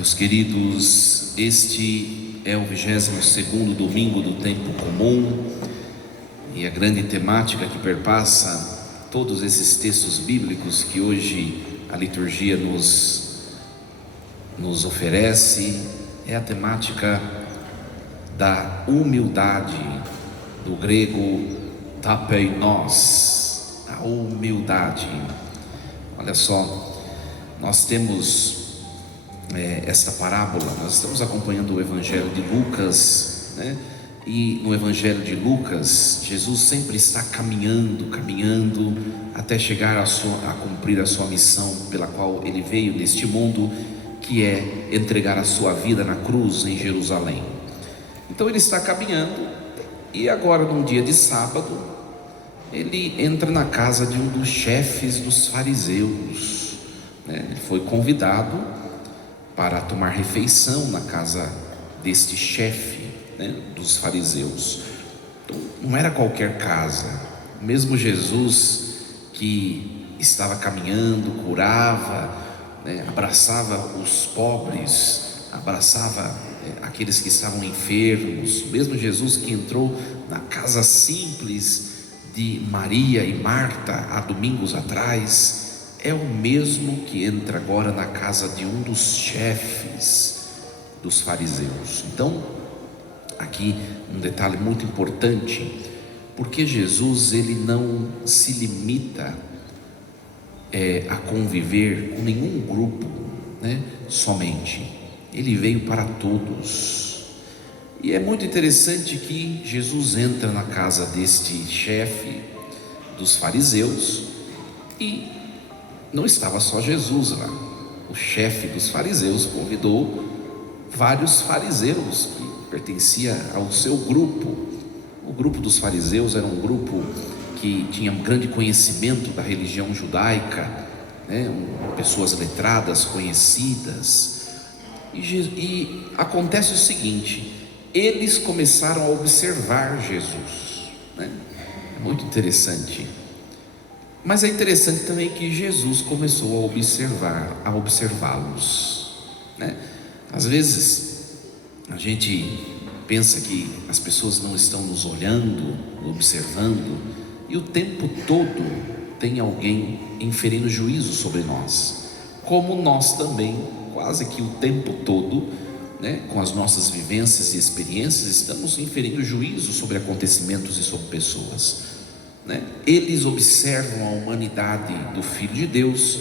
Meus queridos, este é o 22º domingo do tempo comum e a grande temática que perpassa todos esses textos bíblicos que hoje a liturgia nos oferece é a temática da humildade, do grego tapeinos, a humildade. Olha só, nós temos esta parábola, nós estamos acompanhando o Evangelho de Lucas, né? E no Evangelho de Lucas, Jesus sempre está caminhando até chegar a cumprir a sua missão pela qual ele veio neste mundo, que é entregar a sua vida na cruz em Jerusalém. Então ele está caminhando e agora, num dia de sábado, ele entra na casa de um dos chefes dos fariseus, né? Ele foi convidado para tomar refeição na casa deste chefe, né, dos fariseus. Então, não era qualquer casa. Mesmo Jesus, que estava caminhando, curava, né, abraçava os pobres, abraçava aqueles que estavam enfermos, mesmo Jesus que entrou na casa simples de Maria e Marta há domingos atrás, é o mesmo que entra agora na casa de um dos chefes dos fariseus. Então, aqui um detalhe muito importante, porque Jesus ele não se limita a conviver com nenhum grupo, né, somente. Ele veio para todos. E é muito interessante que Jesus entra na casa deste chefe dos fariseus e não estava só Jesus lá. O chefe dos fariseus convidou vários fariseus que pertenciam ao seu grupo. O grupo dos fariseus era um grupo que tinha um grande conhecimento da religião judaica, né? Pessoas letradas, conhecidas. E acontece o seguinte: eles começaram a observar Jesus, né? É muito interessante. Mas é interessante também que Jesus começou a observá-los, né? Às vezes a gente pensa que as pessoas não estão nos olhando, observando, e o tempo todo tem alguém inferindo juízo sobre nós, como nós também, quase que o tempo todo, né, com as nossas vivências e experiências, estamos inferindo juízo sobre acontecimentos e sobre pessoas, né? Eles observam a humanidade do Filho de Deus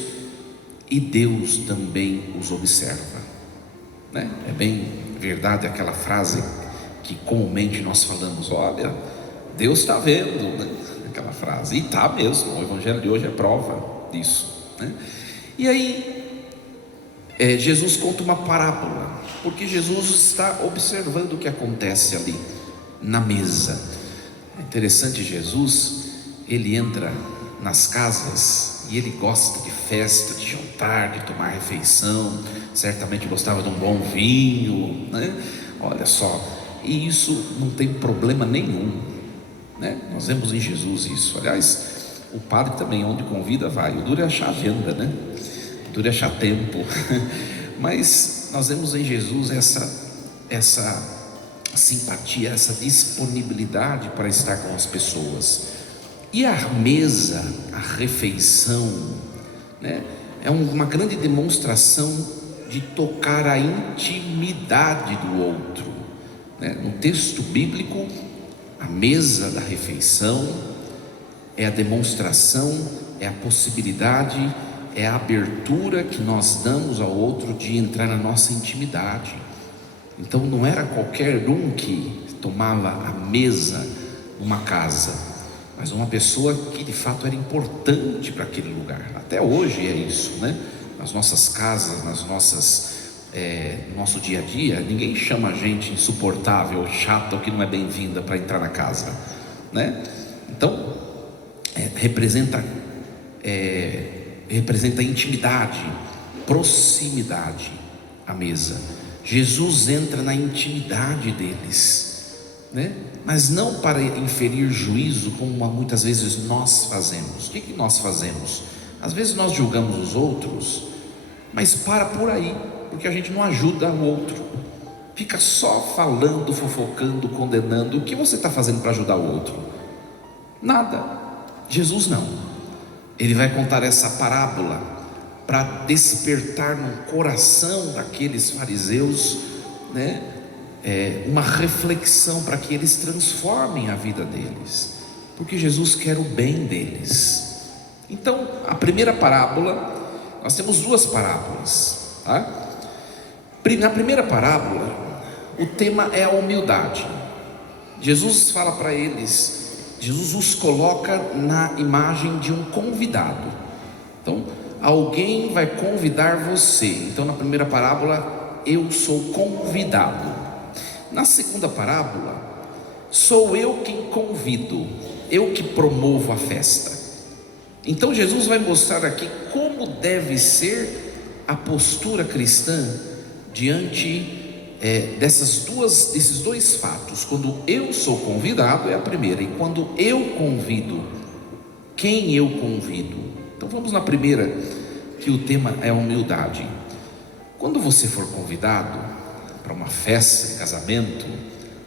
e Deus também os observa, né? É bem verdade aquela frase que comumente nós falamos: olha, Deus está vendo, né? Aquela frase, e está mesmo. O Evangelho de hoje é prova disso, né? E aí Jesus conta uma parábola, porque Jesus está observando o que acontece ali na mesa. É interessante, Jesus ele entra nas casas e ele gosta de festa, de jantar, de tomar refeição. Certamente gostava de um bom vinho, né? Olha só, e isso não tem problema nenhum, né? Nós vemos em Jesus isso. Aliás, o padre também, onde convida, vai. O duro é achar agenda, né? O duro é achar tempo. Mas nós vemos em Jesus essa simpatia, essa disponibilidade para estar com as pessoas. E a mesa, a refeição, né, é uma grande demonstração de tocar a intimidade do outro, né? No texto bíblico, a mesa da refeição é a demonstração, é a possibilidade, é a abertura que nós damos ao outro de entrar na nossa intimidade. Então não era qualquer um que tomava a mesa numa casa, mas uma pessoa que de fato era importante para aquele lugar. Até hoje é isso, né? Nas nossas casas, no nosso dia a dia, ninguém chama a gente insuportável, chata ou que não é bem-vinda para entrar na casa, né? Então representa intimidade, proximidade, a mesa. Jesus entra na intimidade deles, né? Mas não para inferir juízo, como muitas vezes nós fazemos. O que nós fazemos? Às vezes nós julgamos os outros Mas para por aí, porque a gente não ajuda o outro, fica só falando, fofocando, condenando. O que você está fazendo para ajudar o outro? Nada. Jesus não, ele vai contar essa parábola para despertar no coração daqueles fariseus, uma reflexão, para que eles transformem a vida deles, porque Jesus quer o bem deles. Então, a primeira parábola, nós temos duas parábolas, tá? Na primeira parábola, o tema é a humildade. Jesus fala para eles, Jesus os coloca na imagem de um convidado. Então, alguém vai convidar você. Então, na primeira parábola, eu sou convidado. Na segunda parábola, sou eu quem convido, eu que promovo a festa. Então, Jesus vai mostrar aqui como deve ser a postura cristã diante desses dois fatos. Quando eu sou convidado é a primeira, e quando eu convido, quem eu convido. Então vamos na primeira, que o tema é a humildade. Quando você for convidado para uma festa de casamento,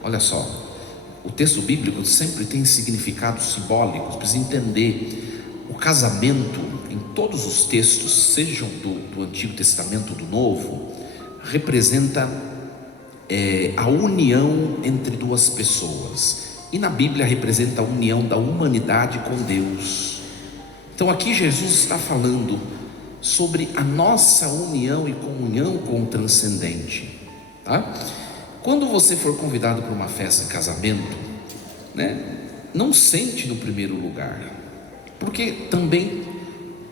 olha só, o texto bíblico sempre tem significados simbólicos. Precisa entender, o casamento em todos os textos, sejam do Antigo Testamento ou do Novo, representa a união entre duas pessoas, e na Bíblia representa a união da humanidade com Deus. Então aqui Jesus está falando sobre a nossa união e comunhão com o transcendente, tá? Quando você for convidado para uma festa de casamento, não sente no primeiro lugar, porque também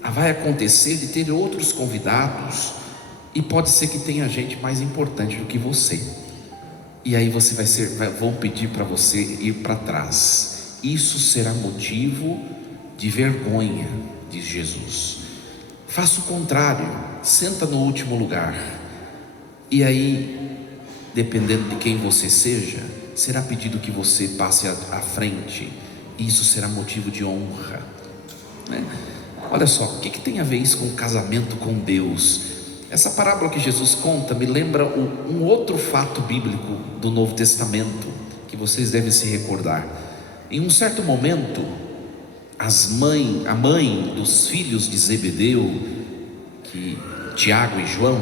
vai acontecer de ter outros convidados, e pode ser que tenha gente mais importante do que você, e aí vão pedir para você ir para trás. Isso será motivo de vergonha, diz Jesus. Faça o contrário, senta no último lugar, e aí, dependendo de quem você seja, será pedido que você passe à frente, e isso será motivo de honra, Olha só, o que tem a ver isso com o casamento com Deus? Essa parábola que Jesus conta me lembra um outro fato bíblico do Novo Testamento, que vocês devem se recordar. Em um certo momento, a mãe dos filhos de Zebedeu, Tiago e João,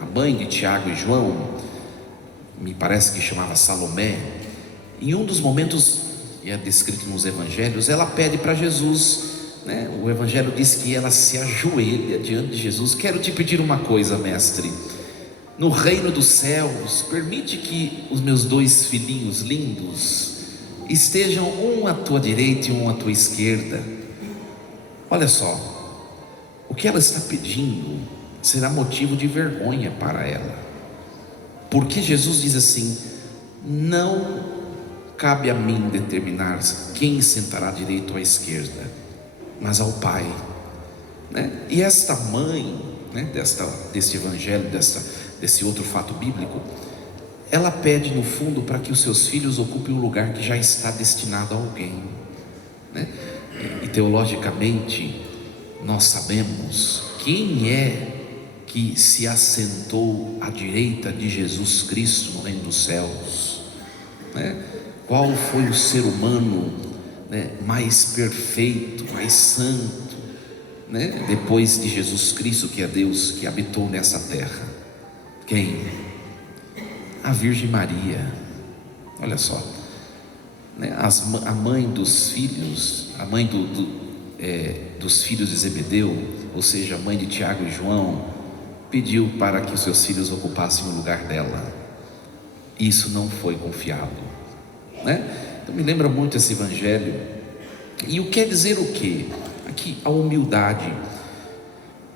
a mãe de Tiago e João, me parece que chamava Salomé, em um dos momentos, e é descrito nos evangelhos, ela pede para Jesus, o evangelho diz que ela se ajoelha diante de Jesus. Quero te pedir uma coisa, mestre, no reino dos céus, permite que os meus dois filhinhos lindos estejam um à tua direita e um à tua esquerda. Olha só, o que ela está pedindo será motivo de vergonha para ela, porque Jesus diz assim: não cabe a mim determinar quem sentará à direita ou à esquerda, mas ao Pai, E esta mãe, deste evangelho, desse outro fato bíblico, ela pede no fundo para que os seus filhos ocupem um lugar que já está destinado a alguém, E teologicamente nós sabemos quem é que se assentou à direita de Jesus Cristo no reino dos céus, Qual foi o ser humano mais perfeito, mais santo, depois de Jesus Cristo, que é Deus, que habitou nessa terra? Quem? A Virgem Maria. Olha só, a mãe dos filhos, a mãe dos filhos de Zebedeu, ou seja, a mãe de Tiago e João, pediu para que os seus filhos ocupassem o lugar dela. Isso não foi confiado, Então me lembra muito esse evangelho. E o quer dizer o quê? Aqui a humildade.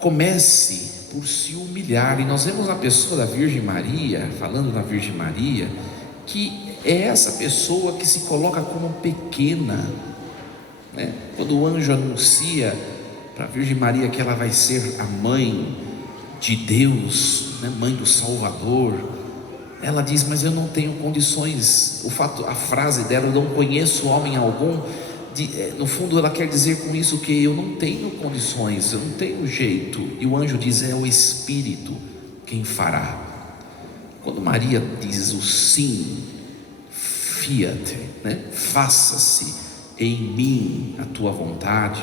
Comece por se humilhar, e nós vemos a pessoa da Virgem Maria, falando da Virgem Maria, que é essa pessoa que se coloca como pequena, Quando o anjo anuncia para a Virgem Maria que ela vai ser a mãe de Deus, mãe do Salvador, ela diz: mas eu não tenho condições. A frase dela: eu não conheço homem algum, no fundo ela quer dizer com isso que eu não tenho condições, eu não tenho jeito. E o anjo diz: é o Espírito quem fará. Quando Maria diz o sim, fiat, né? Faça-se em mim a tua vontade,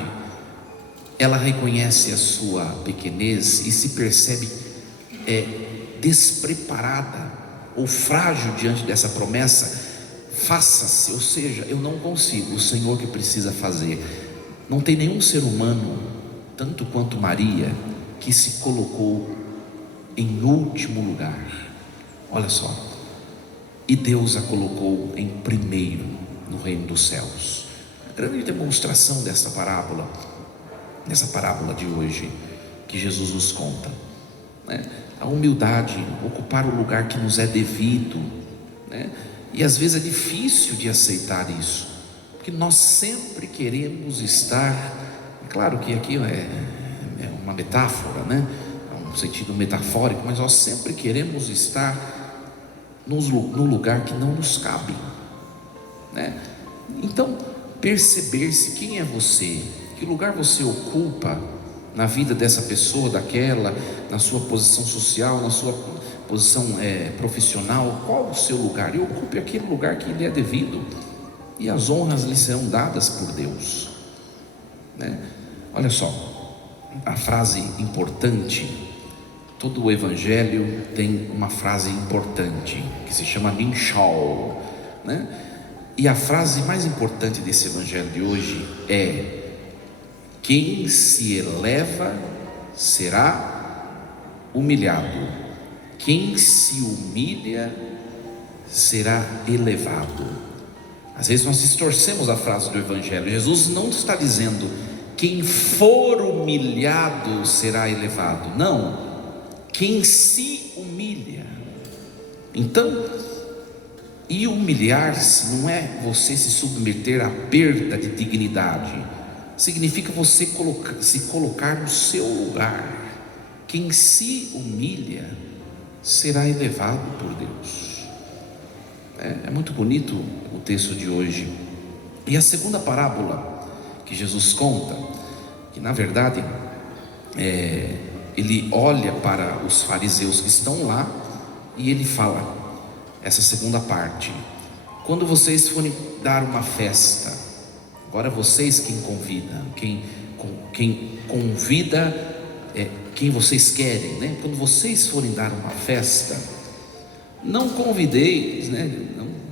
ela reconhece a sua pequenez e se percebe despreparada ou frágil diante dessa promessa. Faça-se, ou seja, eu não consigo, o Senhor que precisa fazer. Não tem nenhum ser humano, tanto quanto Maria, que se colocou em último lugar. Olha só, e Deus a colocou em primeiro no reino dos céus. A grande demonstração dessa parábola de hoje, que Jesus nos conta, né? A humildade, ocupar o lugar que nos é devido, né? E às vezes é difícil de aceitar isso, porque nós sempre queremos estar, claro que aqui é uma metáfora, né? É um sentido metafórico, mas nós sempre queremos estar no lugar que não nos cabe, né? Então, perceber-se quem é você, que lugar você ocupa na vida dessa pessoa, daquela, na sua posição social, na sua posição profissional, qual o seu lugar? E ocupe aquele lugar que lhe é devido, e as honras lhe serão dadas por Deus, né? Olha só, a frase importante, todo o Evangelho tem uma frase importante, que se chama Ninshal, né? E a frase mais importante desse Evangelho de hoje é: quem se eleva será humilhado, quem se humilha será elevado. Às vezes nós distorcemos a frase do Evangelho. Jesus não está dizendo quem for humilhado será elevado, não, quem se humilha. Então, e humilhar-se não é você se submeter à perda de dignidade, significa você se colocar no seu lugar. Quem se humilha será elevado por Deus. É muito bonito o texto de hoje. E a segunda parábola que Jesus conta, que na verdade ele olha para os fariseus que estão lá e ele fala essa segunda parte: quando vocês forem dar uma festa, agora vocês quem convidam, quem convida quem vocês querem, né? Quando vocês forem dar uma festa, não convideis, né?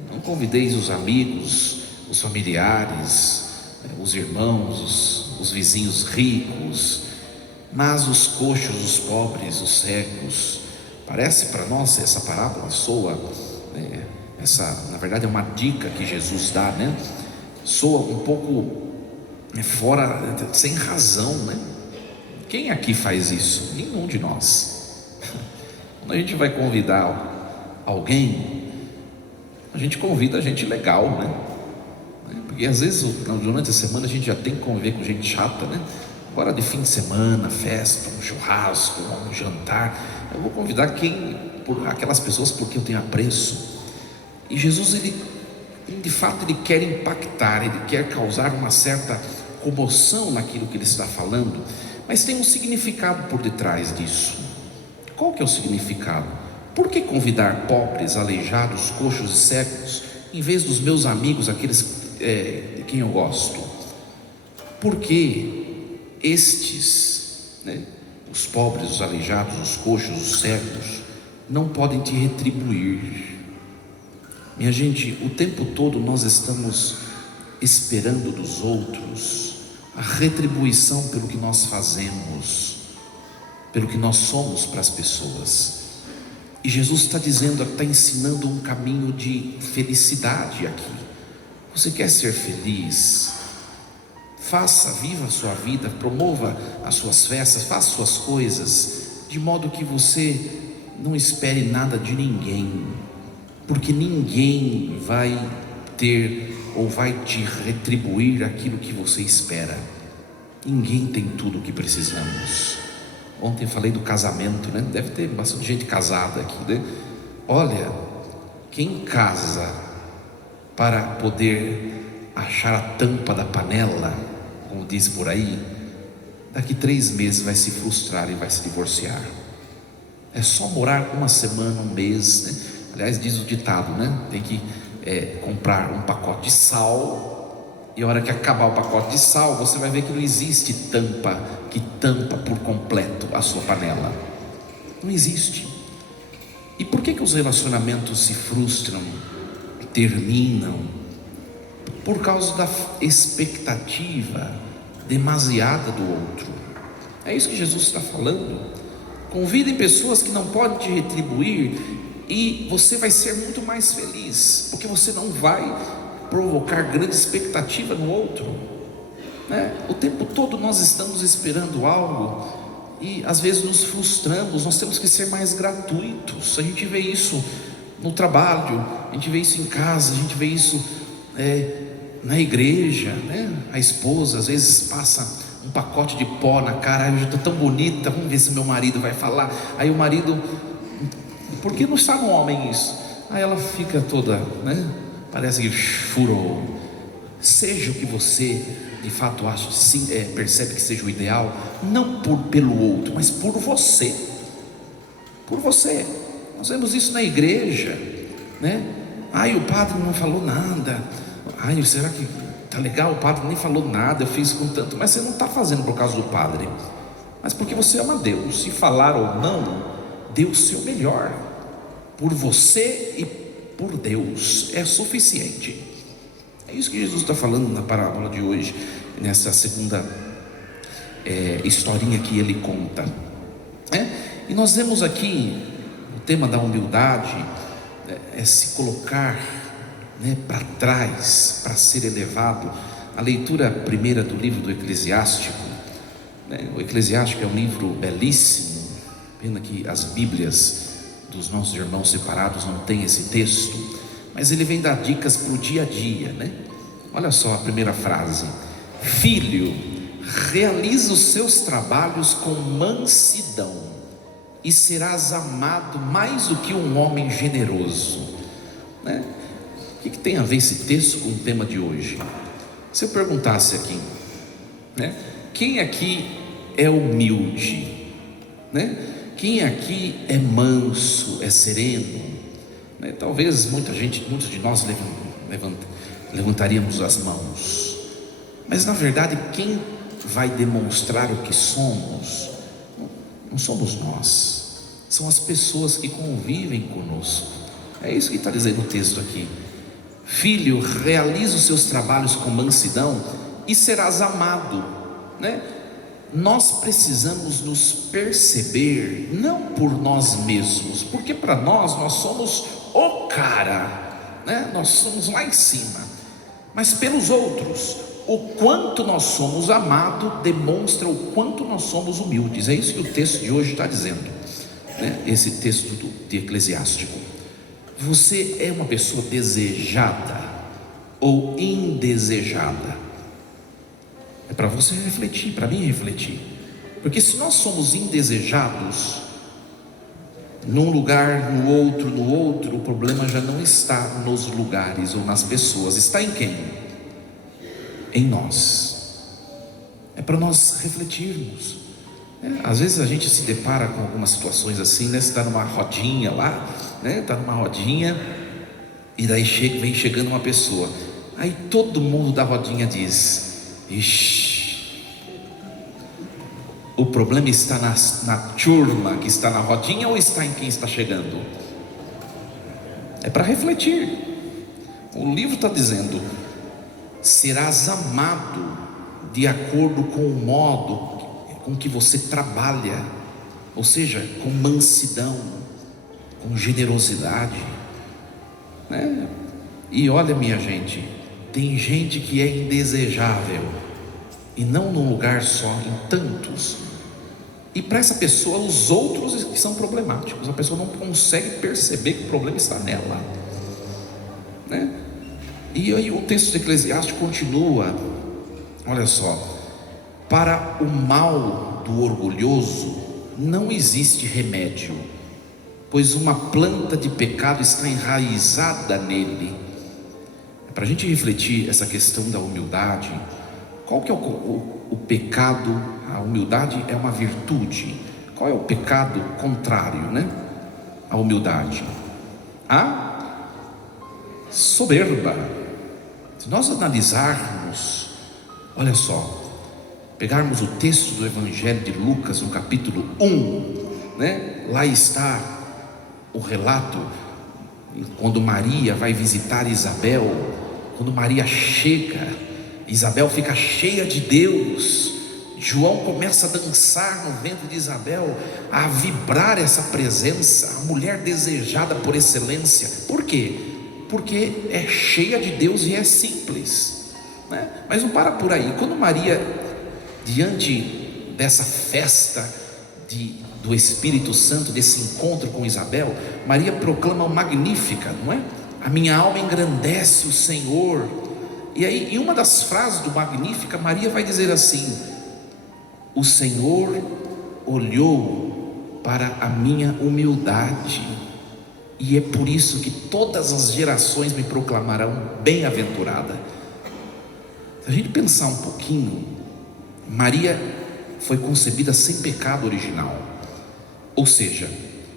Não convideis os amigos, os familiares, os irmãos, os vizinhos ricos, mas os coxos, os pobres, os cegos. Parece para nós, essa parábola soa, na verdade é uma dica que Jesus dá, né? Soa um pouco fora, sem razão, né? Quem aqui faz isso? Nenhum de nós. Quando a gente vai convidar alguém, a gente convida gente legal, né? Porque às vezes durante a semana a gente já tem que conviver com gente chata, né? Agora de fim de semana, festa, um churrasco, um jantar, eu vou convidar aquelas pessoas porque eu tenho apreço. E Jesus, ele de fato ele quer impactar, ele quer causar uma certa comoção naquilo que ele está falando, mas tem um significado por detrás disso. Qual que é o significado? Por que convidar pobres, aleijados, coxos e cegos, em vez dos meus amigos, aqueles de quem eu gosto? Porque estes, né, os pobres, os aleijados, os coxos, os cegos, não podem te retribuir. Minha gente, o tempo todo nós estamos esperando dos outros a retribuição pelo que nós fazemos, pelo que nós somos para as pessoas. E Jesus está dizendo, está ensinando um caminho de felicidade aqui. Você quer ser feliz? Viva a sua vida, promova as suas festas, faça suas coisas, de modo que você não espere nada de ninguém, porque ninguém vai ter ou vai te retribuir aquilo que você espera. Ninguém tem tudo o que precisamos. Ontem eu falei do casamento, né? Deve ter bastante gente casada aqui, né? Olha, quem casa para poder achar a tampa da panela, como diz por aí, daqui 3 meses vai se frustrar e vai se divorciar. É só morar uma semana, um mês, né? Aliás, diz o ditado, né? Tem que comprar um pacote de sal, e a hora que acabar o pacote de sal, você vai ver que não existe tampa que tampa por completo a sua panela. Não existe. E por que os relacionamentos se frustram, terminam? Por causa da expectativa demasiada do outro. É isso que Jesus está falando. Convidem pessoas que não podem te retribuir, e você vai ser muito mais feliz, porque você não vai provocar grande expectativa no outro, né? O tempo todo nós estamos esperando algo e às vezes nos frustramos. Nós temos que ser mais gratuitos. A gente vê isso no trabalho, a gente vê isso em casa, a gente vê isso na igreja, né? A esposa às vezes passa um pacote de pó na cara. Eu já estou tão bonita, vamos ver se meu marido vai falar. Aí o marido: por que não está no homem isso? Aí ela fica toda, né? Parece que furou. Seja o que você de fato acha, sim, percebe que seja o ideal, não pelo outro, mas por você. Por você. Nós vemos isso na igreja, né? Ai, o padre não falou nada. Ai, será que tá legal? O padre nem falou nada, eu fiz com tanto. Mas você não está fazendo por causa do padre, mas porque você ama Deus. Se falar ou não, dê o seu melhor por você e por Deus, é suficiente. É isso que Jesus está falando na parábola de hoje, nessa segunda historinha que ele conta. E nós vemos aqui o tema da humildade, é se colocar, né, para trás, para ser elevado. A leitura primeira do livro do Eclesiástico, né? O Eclesiástico é um livro belíssimo. Pena que as Bíblias dos nossos irmãos separados não tem esse texto, mas ele vem dar dicas para o dia a dia, né? Olha só a primeira frase: filho, realiza os seus trabalhos com mansidão, e serás amado mais do que um homem generoso, né? O que tem a ver esse texto com o tema de hoje? Se eu perguntasse aqui, né, quem aqui é humilde, né? Quem aqui é manso, é sereno, né? Talvez muitos de nós levantaríamos as mãos, mas na verdade quem vai demonstrar o que somos não somos nós, são as pessoas que convivem conosco. É isso que está dizendo o texto aqui: filho, realiza os seus trabalhos com mansidão e serás amado, né? Nós precisamos nos perceber, não por nós mesmos, porque para nós somos o cara, né? Nós somos lá em cima, mas pelos outros. O quanto nós somos amados demonstra o quanto nós somos humildes. É isso que o texto de hoje está dizendo, né? Esse texto de Eclesiástico. Você é uma pessoa desejada ou indesejada? É para você refletir, para mim refletir. Porque se nós somos indesejados, num lugar, no outro, o problema já não está nos lugares ou nas pessoas. Está em quem? Em nós. É para nós refletirmos. Às vezes a gente se depara com algumas situações assim, né? Você está numa rodinha lá, né? Está numa rodinha, e daí vem chegando uma pessoa. Aí todo mundo da rodinha diz: ixi, o problema está na turma que está na rodinha ou está em quem está chegando? É para refletir. O livro está dizendo: serás amado de acordo com o modo com que você trabalha, ou seja, com mansidão, com generosidade, né? E olha, minha gente, tem gente que é indesejável, e não num lugar só, em tantos. E para essa pessoa, os outros que são problemáticos. A pessoa não consegue perceber que o problema está nela, né? E aí o texto de Eclesiástico continua. Olha só: para o mal do orgulhoso não existe remédio, pois uma planta de pecado está enraizada nele. para a gente refletir essa questão da humildade. Qual que é o pecado? A humildade é uma virtude. Qual é o pecado contrário, né? A humildade, a soberba. Se nós analisarmos, olha só, pegarmos o texto do Evangelho de Lucas, no capítulo 1, né? Lá está o relato, quando Maria vai visitar Isabel. Quando Maria chega, Isabel fica cheia de Deus. João começa a dançar no ventre de Isabel, a vibrar essa presença, a mulher desejada por excelência. Por quê? Porque é cheia de Deus e é simples, né? Mas não para por aí. Quando Maria, diante dessa festa do Espírito Santo, desse encontro com Isabel, Maria proclama o Magnífica, não é? A minha alma engrandece o Senhor. E aí, em uma das frases do Magnífica, Maria vai dizer assim: o Senhor olhou para a minha humildade, e é por isso que todas as gerações me proclamarão bem-aventurada. Se a gente pensar um pouquinho, Maria foi concebida sem pecado original. Ou seja,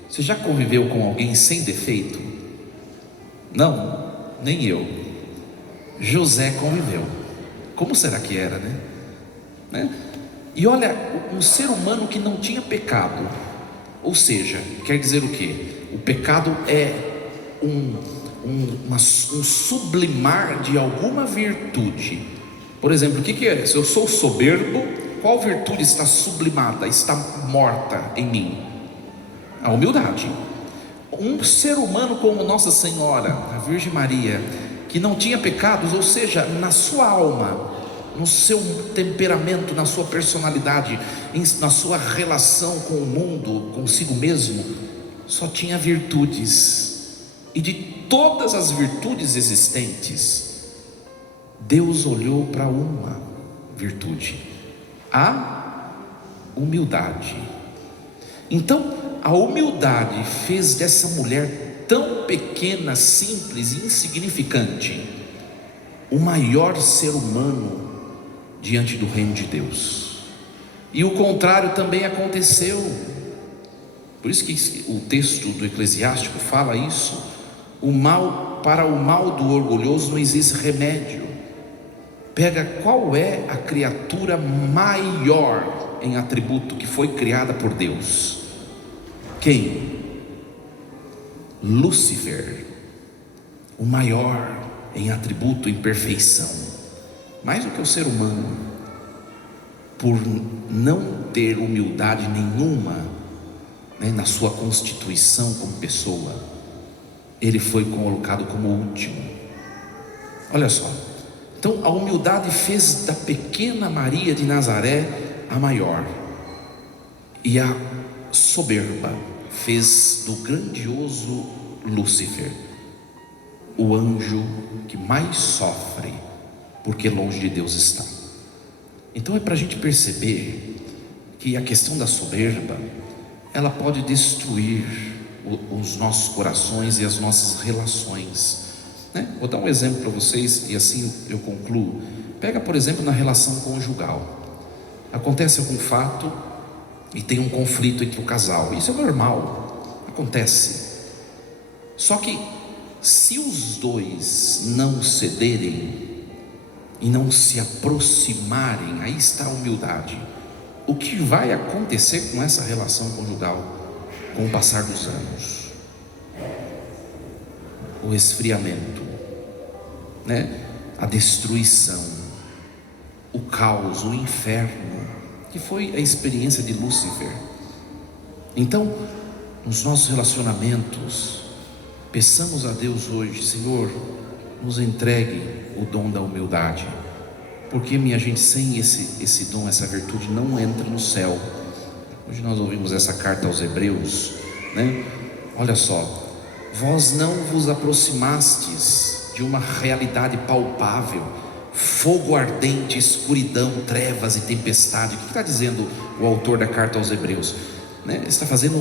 você já conviveu com alguém sem defeito? Não, nem eu. José conviveu. Como será que era, né? E olha, um ser humano que não tinha pecado. Ou seja, quer dizer o quê? O pecado é um sublimar de alguma virtude. Por exemplo, o que é? Se eu sou soberbo, qual virtude está sublimada, está morta em mim? A humildade. Um ser humano como Nossa Senhora, a Virgem Maria, que não tinha pecados, ou seja, na sua alma, no seu temperamento, na sua personalidade, na sua relação com o mundo, consigo mesmo, só tinha virtudes. E de todas as virtudes existentes, Deus olhou para uma virtude: a humildade. Então, a humildade fez dessa mulher tão pequena, simples e insignificante o maior ser humano diante do reino de Deus. E o contrário também aconteceu. Por isso que o texto do Eclesiástico fala isso: para o mal do orgulhoso não existe remédio. Pega qual é a criatura maior em atributo que foi criada por Deus. Quem? Lúcifer, o maior em atributo, em perfeição, mais do que o ser humano. Por não ter humildade nenhuma, né, na sua constituição como pessoa, ele foi colocado como último. Olha só, então a humildade fez da pequena Maria de Nazaré a maior, e a soberba fez do grandioso Lúcifer o anjo que mais sofre, porque longe de Deus está. Então é para a gente perceber que a questão da soberba, ela pode destruir os nossos corações e as nossas relações, né? Vou dar um exemplo para vocês e assim eu concluo. Pega, por exemplo, na relação conjugal. Acontece algum fato e tem um conflito entre o casal. Isso é normal, acontece. Só que se os dois não cederem e não se aproximarem, aí está a humildade. O que vai acontecer com essa relação conjugal com o passar dos anos? O esfriamento, né? A destruição, o caos, o inferno, que foi a experiência de Lúcifer. Então, nos nossos relacionamentos, peçamos a Deus hoje: Senhor, nos entregue o dom da humildade, porque, minha gente, sem esse dom, essa virtude, não entra no céu. Hoje nós ouvimos essa carta aos Hebreus, né? Olha só: vós não vos aproximastes de uma realidade palpável, fogo ardente, escuridão, trevas e tempestade. O que está dizendo o autor da carta aos Hebreus, né? Ele está fazendo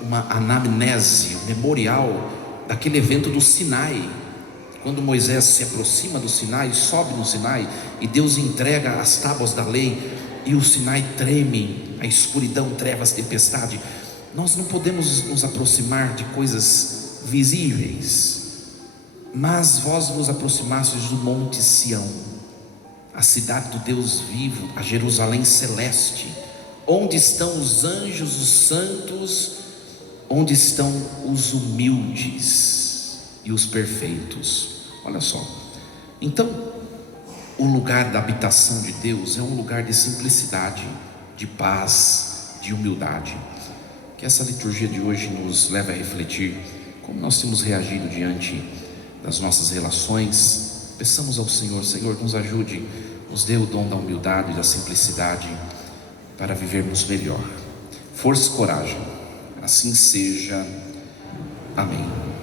uma anamnese, um memorial daquele evento do Sinai, Quando Moisés se aproxima do Sinai, sobe no Sinai, e Deus entrega as tábuas da lei, e o Sinai treme, a escuridão, trevas, tempestade. Nós não podemos nos aproximar de coisas visíveis, mas vós vos aproximastes do monte Sião, a cidade do Deus vivo, a Jerusalém celeste, onde estão os anjos, os santos, onde estão os humildes e os perfeitos. Olha só, então o lugar da habitação de Deus é um lugar de simplicidade, de paz, de humildade. Que essa liturgia de hoje nos leve a refletir como nós temos reagido diante das nossas relações. Peçamos ao Senhor: Senhor, nos ajude, nos dê o dom da humildade e da simplicidade para vivermos melhor. Força e coragem, assim seja. Amém.